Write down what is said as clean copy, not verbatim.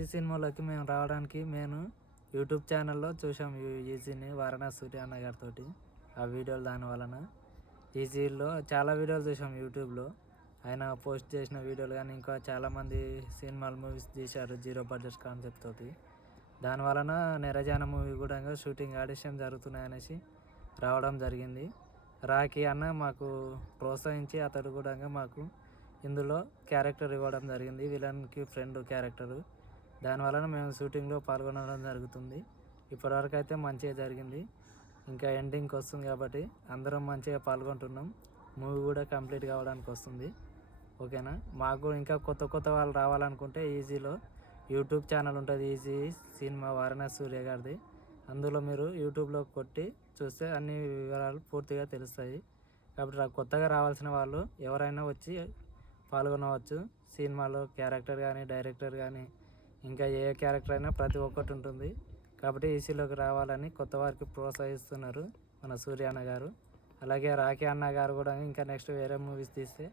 Easy సినిమాలోకి మేము రావడానికి మేము యూట్యూబ్ ఛానల్లో చూసాం ఈజీని వారణాసి సూర్య అన్న గారితో ఆ వీడియోలు దాని వలన ఈజీలో చాలా వీడియోలు చూసాం యూట్యూబ్లో. ఆయన పోస్ట్ చేసిన వీడియోలు కానీ ఇంకా చాలామంది సినిమాలు మూవీస్ తీశారు జీరో బడ్జెట్ కాన్సెప్ట్ తోటి. దాని వలన నిరజాన మూవీ కూడా షూటింగ్ ఆడిషన్ జరుగుతున్నాయనేసి రావడం జరిగింది. రాఖీ అన్న మాకు ప్రోత్సహించి అతడు కూడా మాకు ఇందులో క్యారెక్టర్ ఇవ్వడం జరిగింది, విలన్కి ఫ్రెండ్ క్యారెక్టరు. దానివలన మేము షూటింగ్లో పాల్గొనడం జరుగుతుంది. ఇప్పటివరకు అయితే మంచిగా జరిగింది. ఇంకా ఎండింగ్కి వస్తుంది కాబట్టి అందరం మంచిగా పాల్గొంటున్నాం. మూవీ కూడా కంప్లీట్ కావడానికి వస్తుంది. ఓకేనా. మాకు ఇంకా కొత్త వాళ్ళు రావాలనుకుంటే ఈజీలో యూట్యూబ్ ఛానల్ ఉంటుంది, ఈజీ సినిమా వారణాసి సూర్య గారిది. అందులో మీరు యూట్యూబ్లో కొట్టి చూస్తే అన్ని వివరాలు పూర్తిగా తెలుస్తాయి. కాబట్టి కొత్తగా రావాల్సిన వాళ్ళు ఎవరైనా వచ్చి పాల్గొనవచ్చు. సినిమాలో క్యారెక్టర్ కానీ డైరెక్టర్ కానీ ఇంకా ఏ క్యారెక్టర్ అయినా ప్రతి ఒక్కటి ఉంటుంది. కాబట్టి ఈసీలోకి రావాలని కొత్త వారికి ప్రోత్సహిస్తున్నారు మన సూర్య అన్న గారు. అలాగే రాఖీ అన్న గారు కూడా ఇంకా నెక్స్ట్ వేరే మూవీస్ తీస్తే